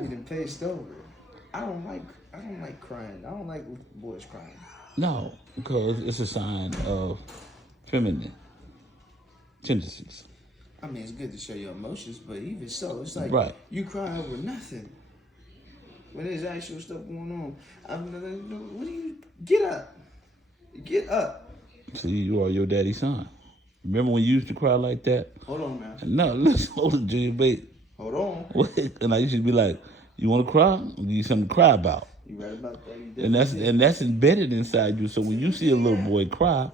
Getting paced over. I don't like crying. I don't like boys crying. No, because it's a sign of feminine tendencies. I mean, it's good to show your emotions, but even so, it's like Right. you cry over nothing. When there's actual stuff going on, what do you get up? Get up. See, you are your daddy's son. Remember when you used to cry like that? Hold on, man. No, listen, hold on, Junior, wait. Hold on. Wait. And I used to be like, you want to cry? I'll give you something to cry about. You right about that. You And definitely that's embedded inside you. So when you see a little boy cry,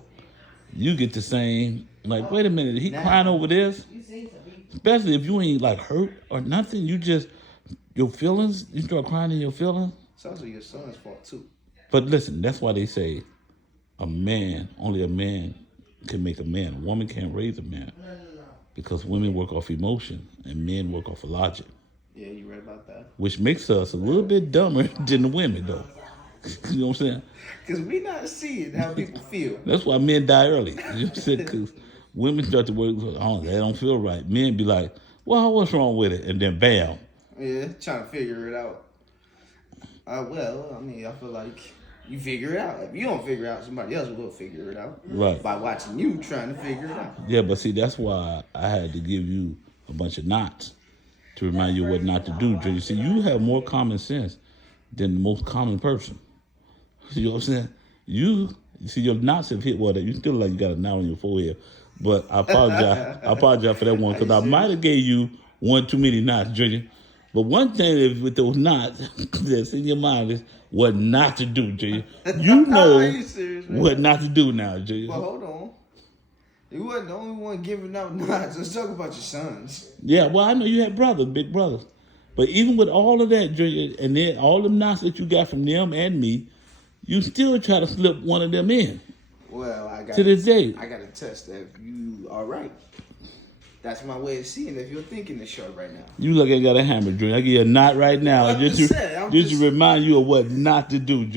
you get the same, like, wait a minute, he crying over this? Especially if you ain't like hurt or nothing, you just, your feelings, you start crying in your feelings. It's also your son's fault too. But listen, that's why they say only a man can make a man. A woman can't raise a man. Because women work off emotion and men work off of logic. Yeah, you right about that. Which makes us a little bit dumber than the women, though. You know what I'm saying? Because we not seeing how people feel. That's why men die early. You know what I'm saying? Because women start to work, oh, they don't feel right. Men be like, well, what's wrong with it? And then bam. Yeah, trying to figure it out. Well, I mean, I feel like you figure it out. If you don't figure it out, somebody else will figure it out. Right. By watching you trying to figure it out. Yeah, but see, that's why I had to give you a bunch of knots to remind you what not to do, Junior. See, you have more common sense than the most common person. You know what I'm saying? You see, your knots have hit you still like you got a knot on your forehead. But I apologize. I apologize for that one because I might have gave you one too many knots, Junior. But one thing is with those knots that's in your mind is what not to do, Junior. You know what not to do now, Junior. But hold on. You wasn't the only one giving out knots. Let's talk about your sons. Yeah, well, I know you had brothers, big brothers. But even with all of that, Junior, and then all the knots that you got from them and me, you still try to slip one of them in. Well, I got to this day. I got to test that you are right. That's my way of seeing if you're thinking this short right now. You look like I got a hammer, Junior. I give you a knot right now, just to remind you of what not to do, Junior.